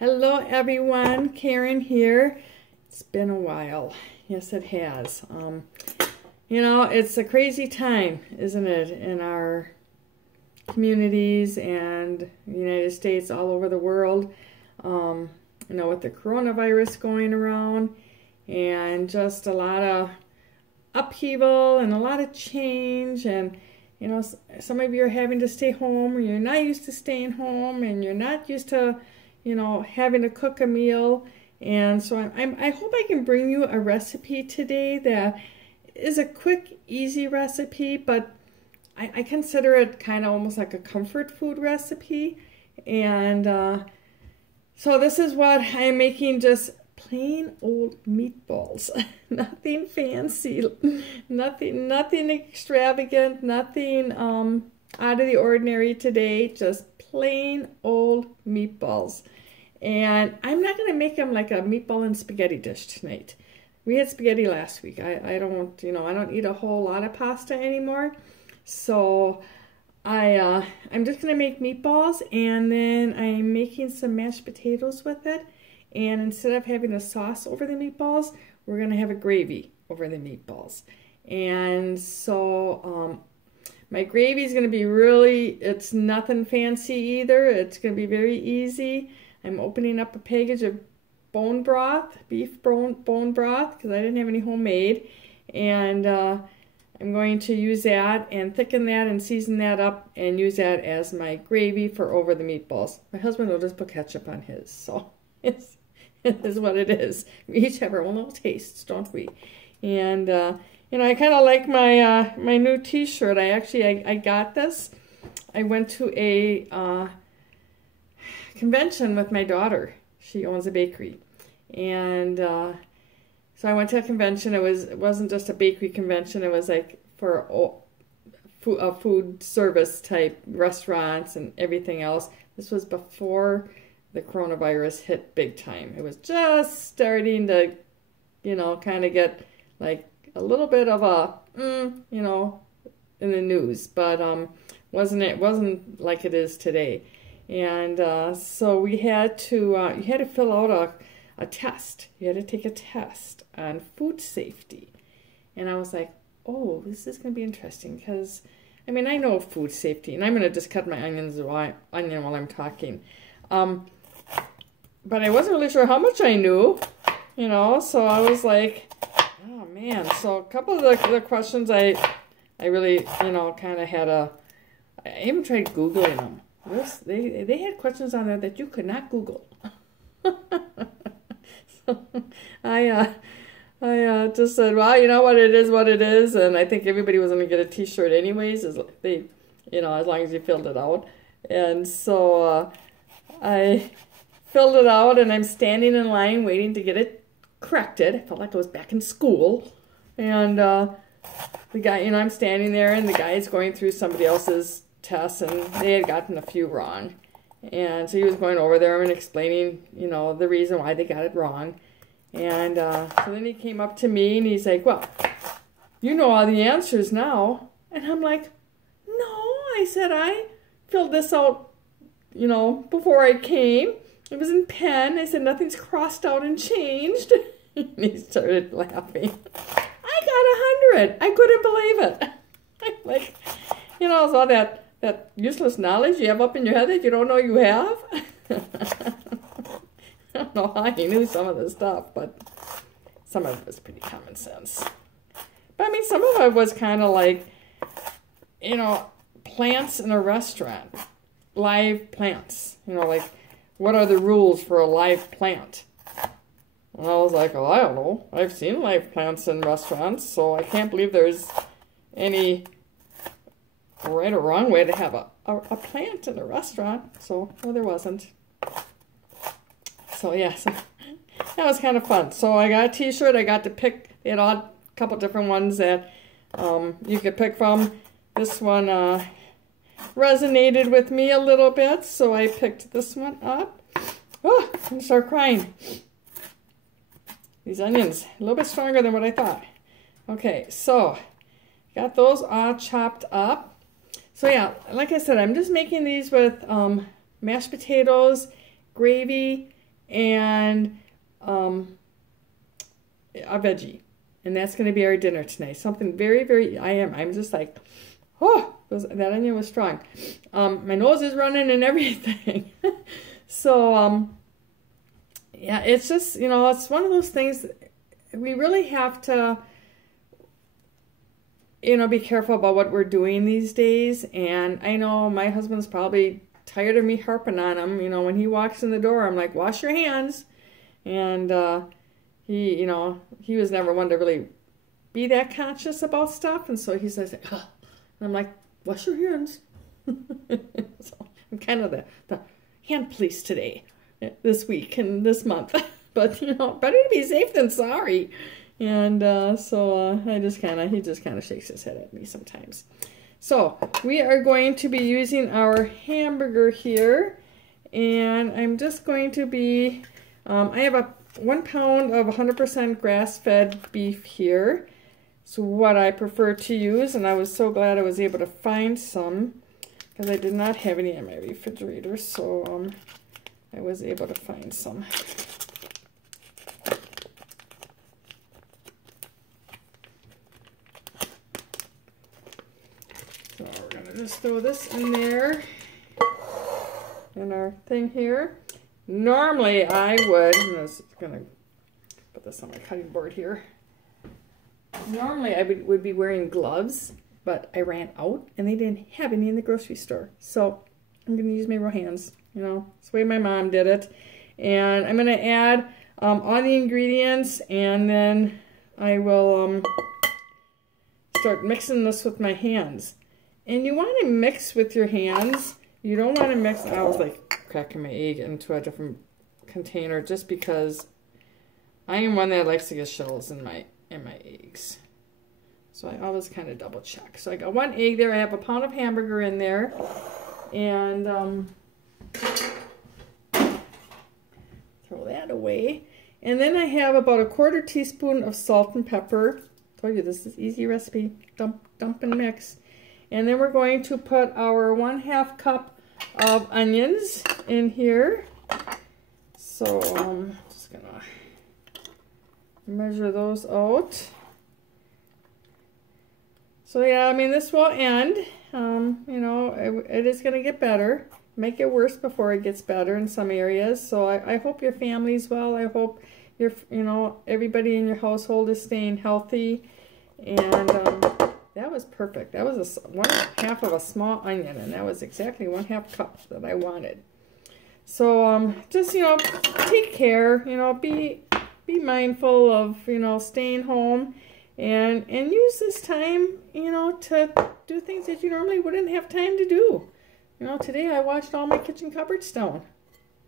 Hello everyone, Karen here. It's been a while. Yes, it has. You know, it's a crazy time, isn't it, in our communities and the United States, all over the world. You know, with the coronavirus going around and just a lot of upheaval and a lot of change, and you know, some of you are having to stay home, or you're not used to staying home, and you're not used to, you know, having to cook a meal. And so I hope I can bring you a recipe today that is a quick, easy recipe, but I consider it kind of almost like a comfort food recipe. And so this is what I'm making, just plain old meatballs. Nothing fancy, nothing extravagant, nothing out of the ordinary today, just plain old meatballs. And I'm not going to make them like a meatball and spaghetti dish tonight. We had spaghetti last week. I don't, you know, I don't eat a whole lot of pasta anymore. So I'm just going to make meatballs, and then I'm making some mashed potatoes with it. And instead of having a sauce over the meatballs, we're going to have a gravy over the meatballs. And so my gravy is going to be really, it's nothing fancy either. It's going to be very easy. I'm opening up a package of bone broth, beef bone broth, because I didn't have any homemade. And I'm going to use that and thicken that and season that up and use that as my gravy for over the meatballs. My husband will just put ketchup on his, so it is what it is. We each have our own little tastes, don't we? And you know, I kind of like my my new T-shirt. I got this. I went to a convention with my daughter. She owns a bakery, and so I went to a convention. It wasn't just a bakery convention. It was like for a food service type restaurants and everything else. This was before the coronavirus hit big time. It was just starting to, you know, kind of get like a little bit of a, you know, in the news, but wasn't like it is today. And so we had to, you had to fill out a test. You had to take a test on food safety. And I was like, oh, this is going to be interesting, because, I mean, I know food safety, and I'm going to just cut my onion while I'm talking. But I wasn't really sure how much I knew, you know, so I was like, oh, man. So a couple of the questions I really, you know, kind of had I even tried Googling them. They had questions on there that you could not Google. So I just said, well, you know what, it is what it is, and I think everybody was going to get a T-shirt anyways, you know, as long as you filled it out. And so I filled it out, and I'm standing in line waiting to get it corrected. I felt like I was back in school, and the guy, you know, I'm standing there, and the guy is going through somebody else's tests, and they had gotten a few wrong. And so he was going over there and explaining, you know, the reason why they got it wrong. And so then he came up to me and he's like, well, you know all the answers now. And I'm like, no, I said, I filled this out, you know, before I came. It was in pen. I said, nothing's crossed out and changed. And he started laughing. I got 100. I couldn't believe it. I'm like, you know, it's all that useless knowledge you have up in your head that you don't know you have. I don't know how he knew some of this stuff, but some of it was pretty common sense. But I mean, some of it was kind of like, you know, plants in a restaurant, live plants. You know, like, what are the rules for a live plant? And I was like, oh, I don't know. I've seen live plants in restaurants, so I can't believe there's any right or wrong way to have a plant in a restaurant. So, no, there wasn't. So, yeah, so that was kind of fun. So I got a T-shirt. I got to pick, they had a couple different ones that you could pick from. This one resonated with me a little bit, so I picked this one up. Oh, I'm going to start crying. These onions, a little bit stronger than what I thought. Okay, so got those all chopped up. So yeah, like I said, I'm just making these with mashed potatoes, gravy, and a veggie. And that's going to be our dinner tonight. Something very, very, I'm just like, oh, that onion was strong. My nose is running and everything. So, yeah, it's just, you know, it's one of those things we really have to, you know, be careful about what we're doing these days. And I know my husband's probably tired of me harping on him. You know, when he walks in the door, I'm like, wash your hands. And he, you know, he was never one to really be that conscious about stuff. And so he says, oh. And I'm like, wash your hands. So I'm kind of the hand police today, this week and this month. But, you know, better to be safe than sorry. And so he just kind of shakes his head at me sometimes. So we are going to be using our hamburger here. And I'm just going to be, I have a 1 pound of 100% grass-fed beef here. So what I prefer to use, and I was so glad I was able to find some because I did not have any in my refrigerator. So I was able to find some. So we're going to just throw this in there in our thing here. Normally I would, I'm just going to put this on my cutting board here. Normally I would be wearing gloves, but I ran out and they didn't have any in the grocery store. So I'm going to use my raw hands, you know, it's the way my mom did it. And I'm going to add all the ingredients, and then I will start mixing this with my hands. And you want to mix with your hands. You don't want to mix, I was like cracking my egg into a different container just because I am one that likes to get shells in my eggs. So I always kind of double check. So I got 1 egg there. I have a pound of hamburger in there. And throw that away. And then I have about a 1/4 teaspoon of salt and pepper. I told you this is easy recipe. Dump and mix. And then we're going to put our 1/2 cup of onions in here. So I'm just gonna measure those out. So yeah, I mean, this will end. You know, it is going to get better. Make it worse before it gets better in some areas. So I hope your family's well. I hope you know, everybody in your household is staying healthy. And that was perfect. That was 1/2 of a small onion, and that was exactly 1/2 cup that I wanted. So just, you know, take care. You know, be mindful of, you know, staying home, and use this time, you know, to do things that you normally wouldn't have time to do. You know, today I washed all my kitchen cupboards down.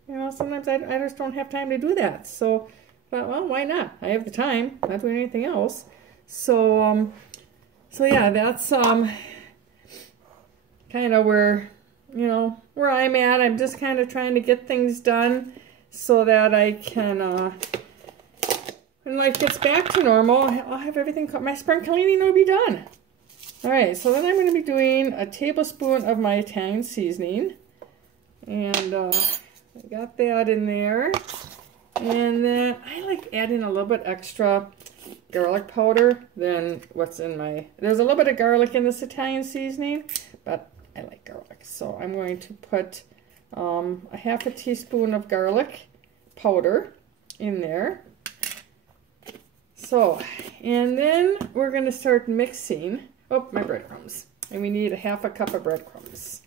You know, sometimes I just don't have time to do that. So I thought, well, why not? I have the time, not doing anything else. So so yeah, that's kind of where, you know, where I'm at. I'm just kind of trying to get things done so that I can when life gets back to normal, I'll have everything, my spring cleaning will be done. All right, so then I'm going to be doing a tablespoon of my Italian seasoning. And I got that in there. And then I like adding a little bit extra garlic powder than what's in my, there's a little bit of garlic in this Italian seasoning, but I like garlic. So I'm going to put a 1/2 teaspoon of garlic powder in there. So, and then we're going to start mixing. Oh, my breadcrumbs. And we need a 1/2 cup of breadcrumbs.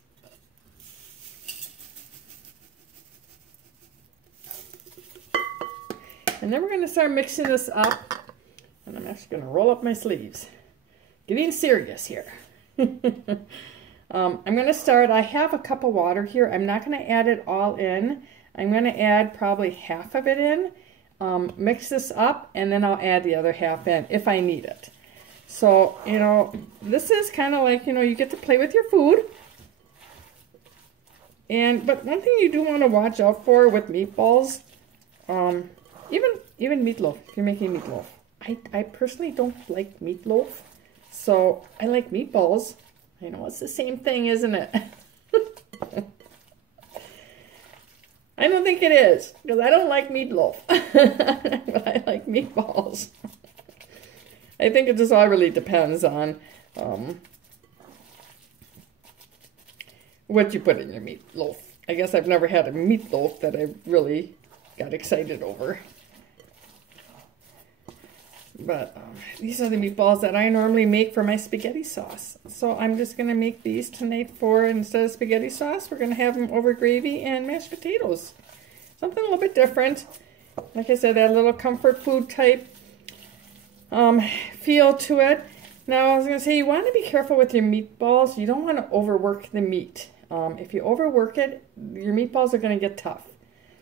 And then we're going to start mixing this up. And I'm actually going to roll up my sleeves. Getting serious here. I'm going to start, I have a cup of water here. I'm not going to add it all in. I'm going to add probably 1/2 of it in. Mix this up, and then I'll add the other 1/2 in if I need it. So, you know, this is kind of like, you know, you get to play with your food. But one thing you do want to watch out for with meatballs, even meatloaf, if you're making meatloaf. I personally don't like meatloaf, so I like meatballs. I know it's the same thing, isn't it? I don't think it is, because I don't like meatloaf. But I like meatballs. I think it just all really depends on what you put in your meatloaf. I guess I've never had a meatloaf that I really got excited over. But these are the meatballs that I normally make for my spaghetti sauce. So I'm just going to make these tonight for, instead of spaghetti sauce, we're going to have them over gravy and mashed potatoes. Something a little bit different. Like I said, that little comfort food type feel to it. Now, I was going to say, you want to be careful with your meatballs. You don't want to overwork the meat. If you overwork it, your meatballs are going to get tough.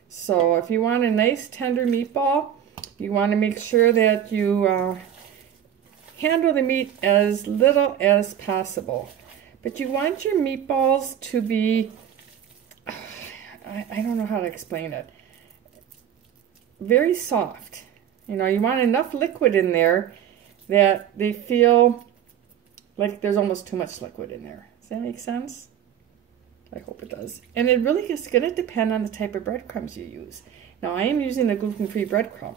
So if you want a nice tender meatball, you want to make sure that you handle the meat as little as possible. But you want your meatballs to be, I don't know how to explain it, very soft. You know, you want enough liquid in there that they feel like there's almost too much liquid in there. Does that make sense? I hope it does. And it really is going to depend on the type of breadcrumbs you use. Now, I am using a gluten-free breadcrumb.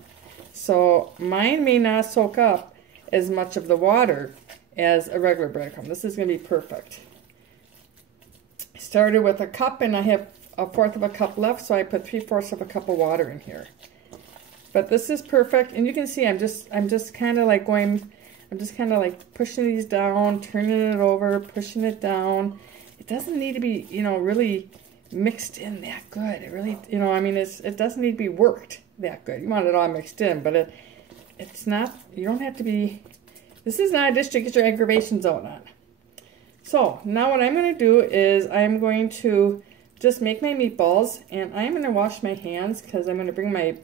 So mine may not soak up as much of the water as a regular breadcrumb. This is going to be perfect. I started with a cup and I have 1/4 of a cup left, so I put 3/4 of a cup of water in here. But this is perfect, and you can see I'm just kind of like pushing these down, turning it over, pushing it down. It doesn't need to be, you know, really mixed in that good. It really, you know, I mean, it doesn't need to be worked that good. You want it all mixed in, but it's not, you don't have to be, this is not a dish to get your aggravation zone on. So now what I'm going to do is I'm going to just make my meatballs, and I'm going to wash my hands because I'm going to bring my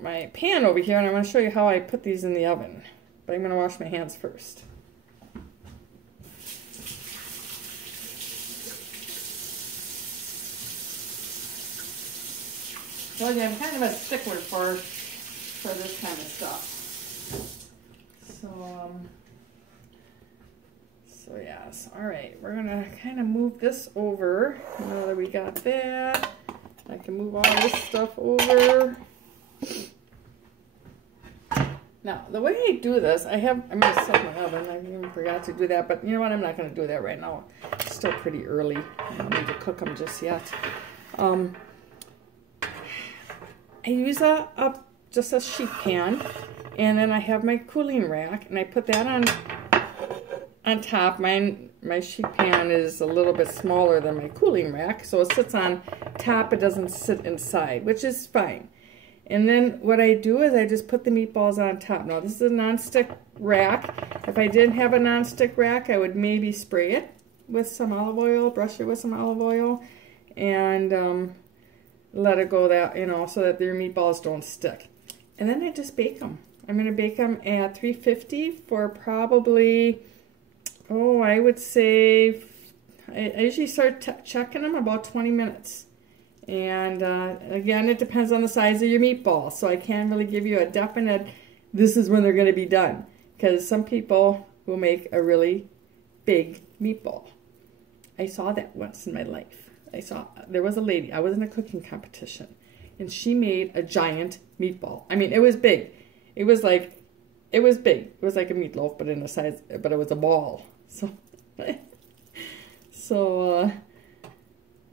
my pan over here, and I'm going to show you how I put these in the oven. But I'm going to wash my hands first. Well, yeah, I'm kind of a stickler for this kind of stuff. So yes, all right, we're gonna kind of move this over. Now that we got that, I can move all this stuff over. Now, the way I do this, I'm gonna set my oven. I even forgot to do that, but you know what? I'm not gonna do that right now. It's still pretty early. I don't need to cook them just yet. I use just a sheet pan, and then I have my cooling rack, and I put that on top. My sheet pan is a little bit smaller than my cooling rack, so it sits on top. It doesn't sit inside, which is fine. And then what I do is I just put the meatballs on top. Now, this is a non-stick rack. If I didn't have a non-stick rack, I would maybe spray it with some olive oil, brush it with some olive oil, and let it go that, you know, so that your meatballs don't stick. And then I just bake them. I'm going to bake them at 350 for probably, oh, I would say, I usually start checking them about 20 minutes. And again, it depends on the size of your meatball. So I can't really give you a definite, this is when they're going to be done. Because some people will make a really big meatball. I saw that once in my life. There was a lady, I was in a cooking competition, and she made a giant meatball. I mean, it was big. It was big. It was like a meatloaf, but in a size, but it was a ball. So,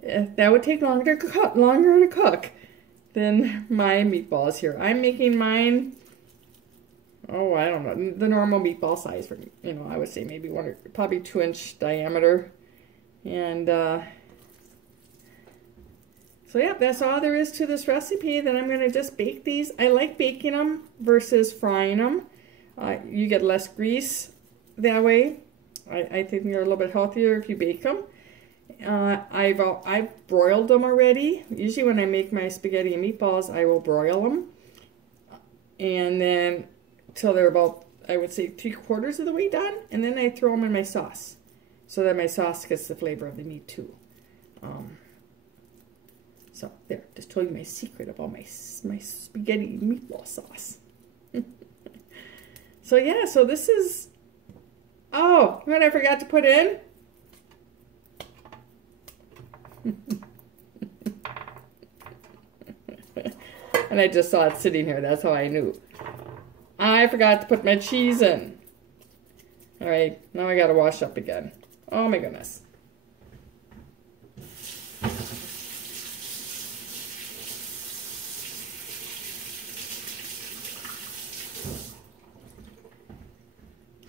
that would take longer to cook than my meatballs here. I'm making mine, oh, I don't know, the normal meatball size for, you know, I would say maybe probably 2-inch diameter. And, so yeah, that's all there is to this recipe. Then I'm going to just bake these. I like baking them versus frying them. You get less grease that way. I think they're a little bit healthier if you bake them. I've broiled them already. Usually when I make my spaghetti and meatballs, I will broil them. And then till they're about, I would say, 3/4 of the way done. And then I throw them in my sauce so that my sauce gets the flavor of the meat too. So there, just told you my secret about my spaghetti meatball sauce. So yeah, so this is, oh, what I forgot to put in? And I just saw it sitting here. That's how I knew. I forgot to put my cheese in. All right, now I got to wash up again. Oh my goodness.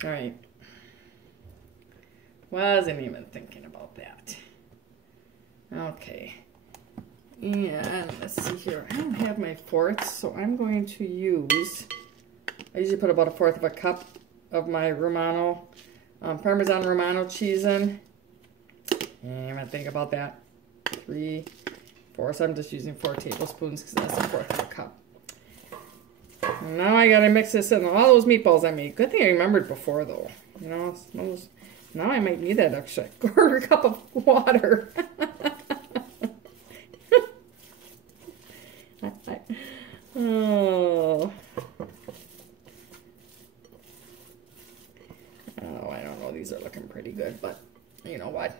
All right. Wasn't even thinking about that. Okay. And let's see here. I don't have my fourths, so I'm going to use, I usually put about 1/4 of a cup of my Romano, Parmesan Romano cheese in. And I'm going to think about that. 3, 4, so I'm just using 4 tablespoons because that's 1/4 of a cup. And now I got to mix this in. All those meatballs I made. Good thing I remembered before though. You know, now I might need that extra 1/4 cup of water. Oh, I don't know. These are looking pretty good, but you know what?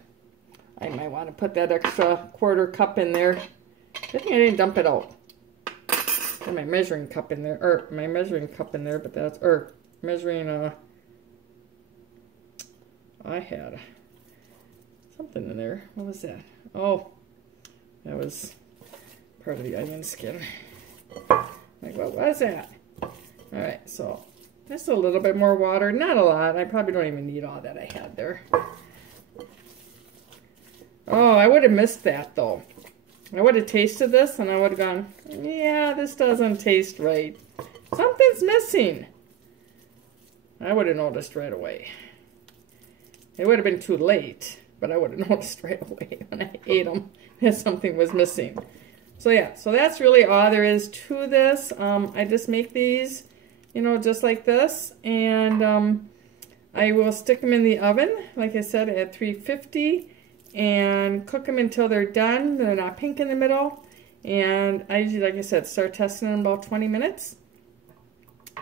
I might want to put that extra 1/4 cup in there. Good thing I didn't dump it out. Got my measuring cup in there, or my measuring cup in there, but that's, or measuring, I had something in there. What was that? Oh, that was part of the onion skin. Like, what was that? All right, so just a little bit more water. Not a lot. I probably don't even need all that I had there. Oh, I would have missed that, though. I would have tasted this, and I would have gone, yeah, this doesn't taste right. Something's missing. I would have noticed right away. It would have been too late, but I would have noticed right away when I ate them that something was missing. So yeah, so that's really all there is to this. I just make these, you know, just like this. And I will stick them in the oven, like I said, at 350 and cook them until they're done. They're not pink in the middle. And I usually, like I said, start testing in about 20 minutes.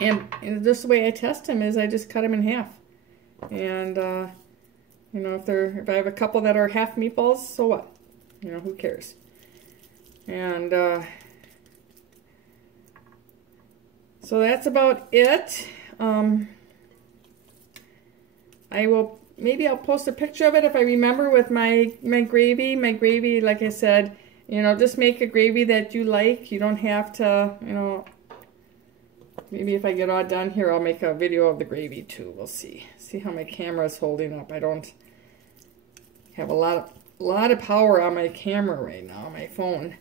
And just the way I test them is I just cut them in half. And, you know, if I have a couple that are half meatballs, so what? You know, who cares? And so that's about it. Maybe I'll post a picture of it if I remember with my gravy. My gravy, like I said, you know, just make a gravy that you like. You don't have to, you know, maybe if I get all done here, I'll make a video of the gravy too. We'll see. See how my camera is holding up. I don't have a lot of power on my camera right now, on my phone.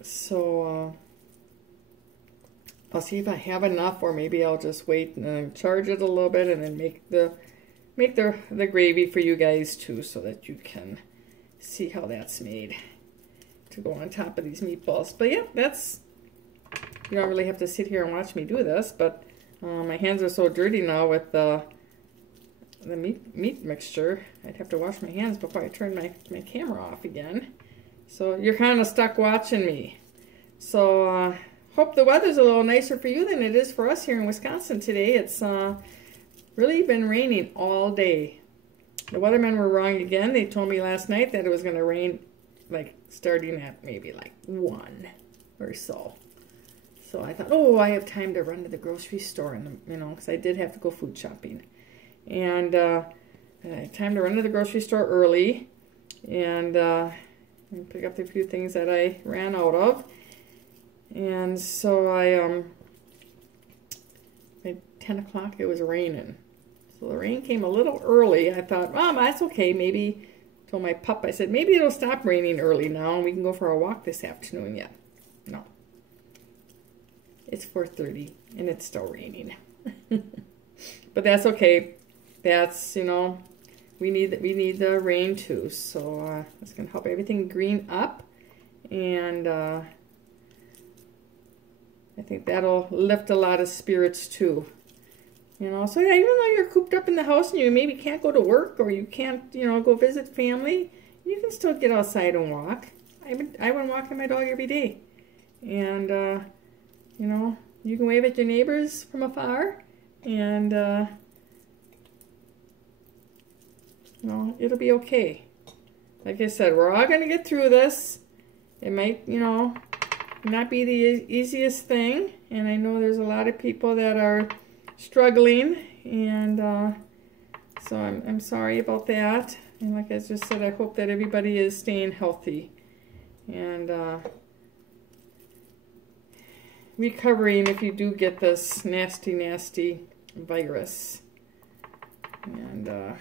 So I'll see if I have enough, or maybe I'll just wait and then charge it a little bit and then make the gravy for you guys too, so that you can see how that's made to go on top of these meatballs. But yeah, that's, you don't really have to sit here and watch me do this, but my hands are so dirty now with the meat mixture. I'd have to wash my hands before I turn my camera off again. So you're kind of stuck watching me. So hope the weather's a little nicer for you than it is for us here in Wisconsin today. It's really been raining all day. The weathermen were wrong again. They told me last night that it was going to rain like starting at maybe like 1 or so. So I thought, oh, I have time to run to the grocery store, and you know, because I did have to go food shopping. And I had time to run to the grocery store early and pick up the few things that I ran out of. And so at 10 o'clock it was raining. So the rain came a little early. I thought, Mom, that's okay. Maybe, told my pup, I said, maybe it'll stop raining early now and we can go for a walk this afternoon yet. No. It's 4:30 and it's still raining. But that's okay. That's, you know, we need the rain too. So it's going to help everything green up. And I think that'll lift a lot of spirits too. You know, so yeah, even though you're cooped up in the house and you maybe can't go to work or you can't, you know, go visit family, you can still get outside and walk. I went walking my dog every day. And, you know, you can wave at your neighbors from afar and, you know, it'll be okay. Like I said, we're all going to get through this. It might, you know, not be the easiest thing, and I know there's a lot of people that are struggling, and so I'm sorry about that. And like I just said, I hope that everybody is staying healthy and recovering if you do get this nasty, nasty virus. And all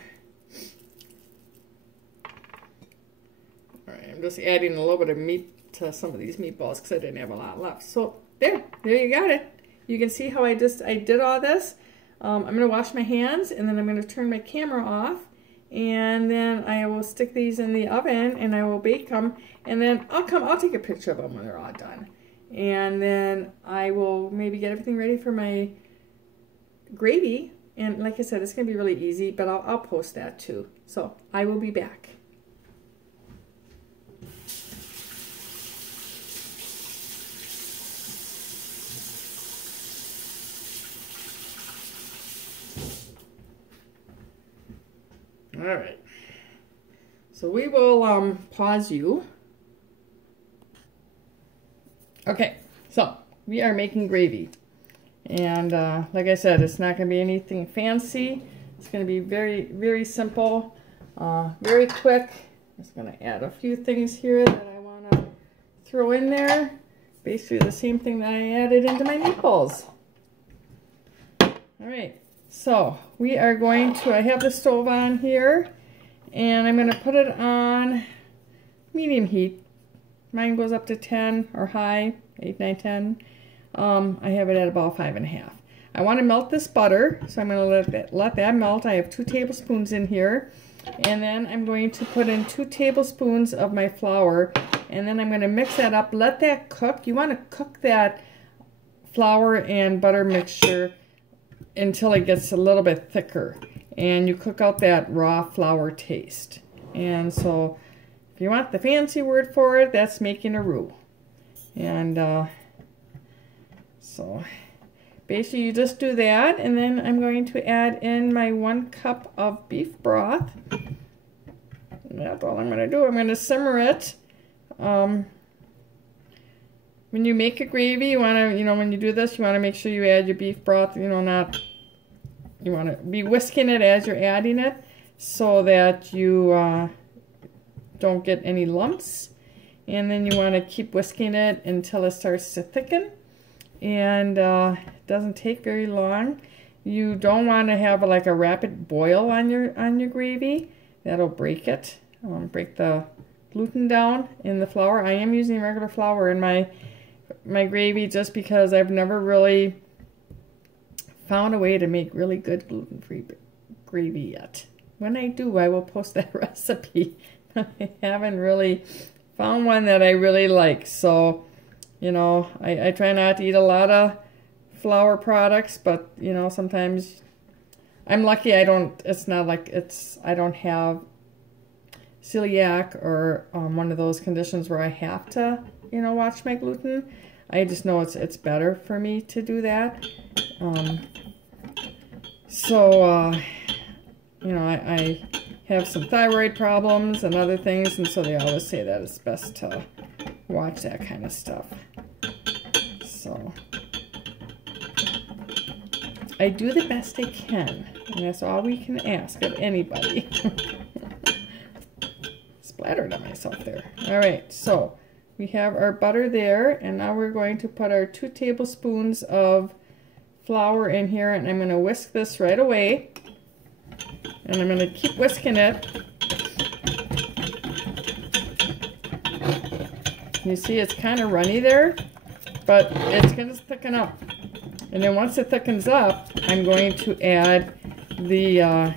right, I'm just adding a little bit of meat to some of these meatballs because I didn't have a lot left. So there you got it. You can see how I did all this. I'm going to wash my hands, and then I'm going to turn my camera off, and then I will stick these in the oven, and I will bake them, and then I'll take a picture of them when they're all done. And then I will maybe get everything ready for my gravy. And like I said, it's going to be really easy, but I'll post that too. So I will be back. All right. So we will pause you. Okay, so we are making gravy. And like I said, it's not going to be anything fancy. It's going to be very, very simple, very quick. I'm just going to add a few things here that I want to throw in there. Basically the same thing that I added into my meatballs. All right, so we are going to, I have the stove on here, and I'm going to put it on medium heat. Mine goes up to 10 or high, 8, 9, 10. I have it at about 5.5. I want to melt this butter, so I'm going to let that melt. I have 2 tablespoons in here, and then I'm going to put in 2 tablespoons of my flour, and then I'm going to mix that up. Let that cook. You want to cook that flour and butter mixture until it gets a little bit thicker, and you cook out that raw flour taste. And so, if you want the fancy word for it, that's making a roux. And so basically you just do that, and then I'm going to add in my 1 cup of beef broth. And that's all I'm going to do. I'm going to simmer it. When you make a gravy, you want to, when you do this, you want to make sure you add your beef broth, you want to be whisking it as you're adding it so that you don't get any lumps. And then you want to keep whisking it until it starts to thicken. And it doesn't take very long. You don't want to have like a rapid boil on your gravy. That'll break it. Break the gluten down in the flour. I am using regular flour in my gravy just because I've never really found a way to make really good gluten-free gravy yet. When I do, I will post that recipe. I haven't really found one that I really like. So, I try not to eat a lot of flour products, but, sometimes I'm lucky I don't have celiac or one of those conditions where I have to, watch my gluten. I just know it's better for me to do that. I have some thyroid problems and other things, and so they always say that it's best to watch that kind of stuff. So I do the best I can, and that's all we can ask of anybody. Splattered on myself there. All right, so we have our butter there, and now we're going to put our 2 tablespoons of flour in here, and I'm going to whisk this right away. And I'm going to keep whisking it. You see it's kind of runny there, but it's going to thicken up. And then once it thickens up, I'm going to add the,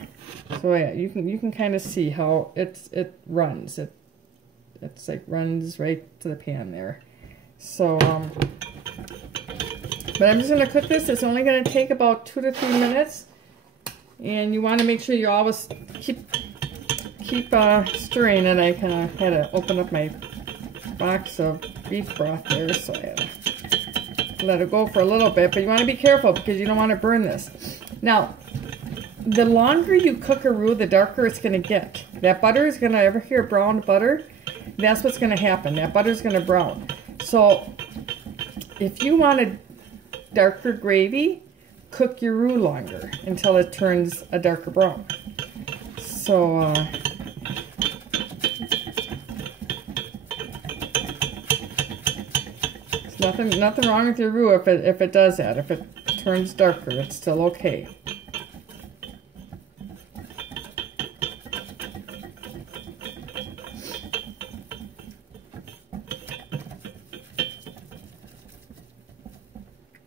so yeah, you can kind of see how it runs. It's like runs right to the pan there. So, but I'm just going to cook this. It's only going to take about 2 to 3 minutes. And you want to make sure you always keep stirring. And I kind of had to open up my box of beef broth there, so I had to let it go for a little bit. But you want to be careful because you don't want to burn this. Now, the longer you cook a roux, the darker it's going to get. That butter is going to, ever hear browned butter? That's what's going to happen. That butter is going to brown. So if you want a darker gravy, cook your roux longer until it turns a darker brown. So, there's nothing wrong with your roux if it does that. If it turns darker, it's still okay.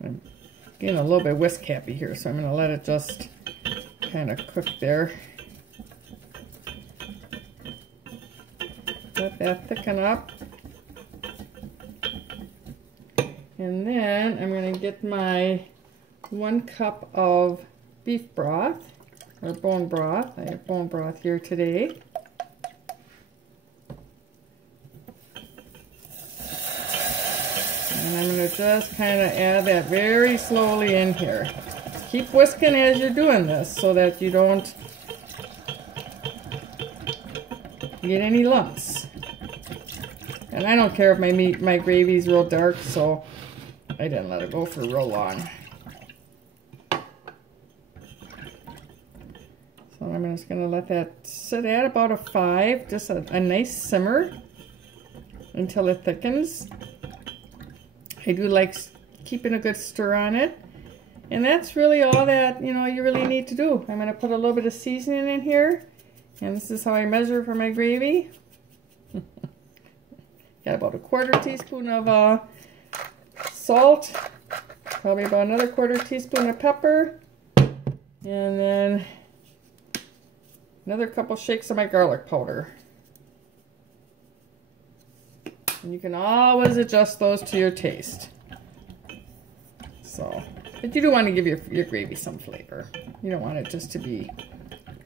I'm getting a little bit whisk happy here, so I'm going to let it just kind of cook there. Let that thicken up. And then I'm going to get my 1 cup of beef broth, or bone broth. I have bone broth here today. And I'm going to just kind of add that very slowly in here. Keep whisking as you're doing this so that you don't get any lumps. And I don't care if my gravy's real dark, so I didn't let it go for real long. So I'm just going to let that sit at about a 5, just a nice simmer until it thickens. I do like keeping a good stir on it. And that's really all that, you know, you really need to do. I'm going to put a little bit of seasoning in here. And this is how I measure for my gravy. Got about a 1/4 teaspoon of salt. Probably about another 1/4 teaspoon of pepper. And then another couple shakes of my garlic powder. And you can always adjust those to your taste. So, but you do want to give your gravy some flavor. You don't want it just to be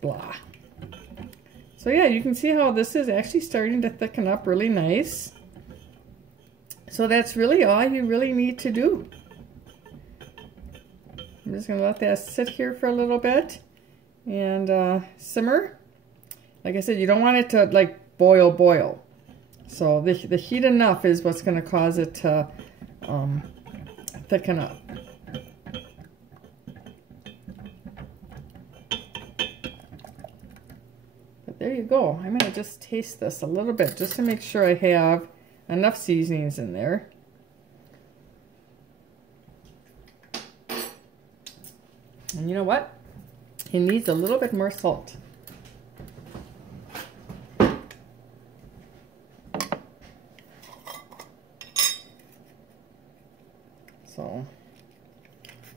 blah. So yeah, you can see how this is actually starting to thicken up really nice. So that's really all you really need to do. I'm just going to let that sit here for a little bit and simmer. Like I said, you don't want it to like boil. So the heat enough is what's going to cause it to thicken up. But there you go. I'm going to just taste this a little bit just to make sure I have enough seasonings in there. And you know what? It needs a little bit more salt. So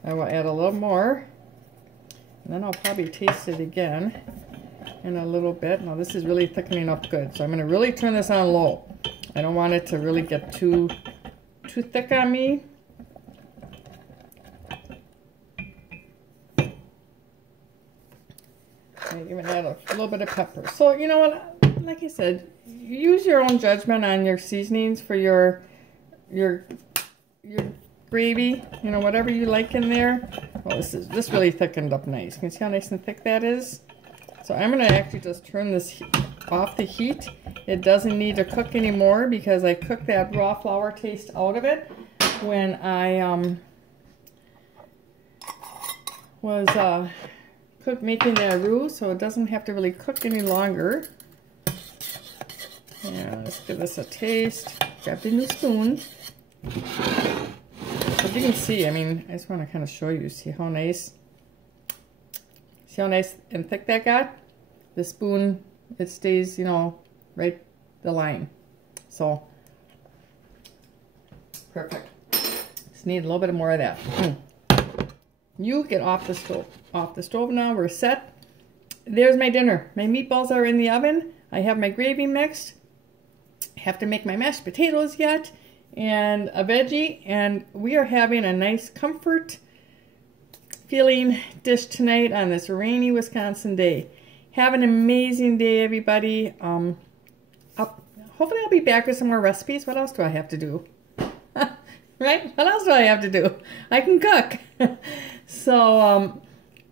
I will add a little more, and then I'll probably taste it again in a little bit. Now this is really thickening up good, so I'm going to really turn this on low. I don't want it to really get too thick on me. I'm going to add a little bit of pepper. So you know what? Like I said, use your own judgment on your seasonings for your gravy. You know, whatever you like in there. Well, this really thickened up nice. You can see how nice and thick that is. So I'm going to actually just turn this off the heat. It doesn't need to cook anymore because I cooked that raw flour taste out of it when I was making that roux, so it doesn't have to really cook any longer. Yeah, let's give this a taste. Grab the new spoon. But you can see, I mean, I just want to kind of show you, see how nice and thick that got? The spoon, it stays, you know, right the line. So, perfect. Just need a little bit more of that. You get off the stove. Off the stove now, we're set. There's my dinner. My meatballs are in the oven. I have my gravy mixed. I have to make my mashed potatoes yet. And a veggie, and we are having a nice comfort feeling dish tonight on this rainy Wisconsin day. Have an amazing day, everybody. Hopefully I'll be back with some more recipes. What else do I have to do? Right? What else do I have to do? I can cook. So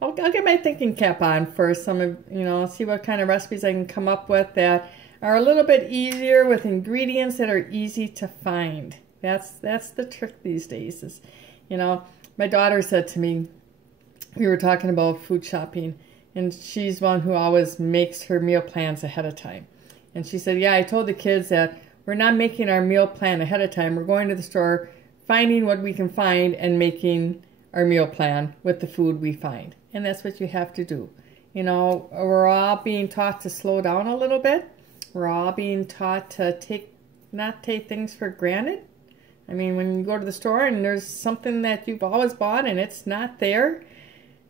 I'll get my thinking cap on for some of, you know, see what kind of recipes I can come up with that are a little bit easier with ingredients that are easy to find. That's the trick these days is, you know, my daughter said to me, we were talking about food shopping, and she's one who always makes her meal plans ahead of time. And she said, yeah, I told the kids that we're not making our meal plan ahead of time. We're going to the store, finding what we can find, and making our meal plan with the food we find. And that's what you have to do. You know, we're all being taught to slow down a little bit. We're all being taught to not take things for granted. I mean, when you go to the store and there's something that you've always bought and it's not there,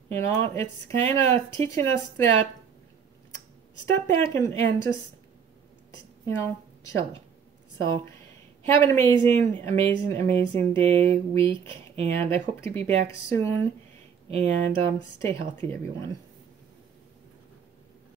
you know, it's kind of teaching us that step back and just, you know, chill. So have an amazing, amazing, amazing day, week, and I hope to be back soon. And stay healthy, everyone.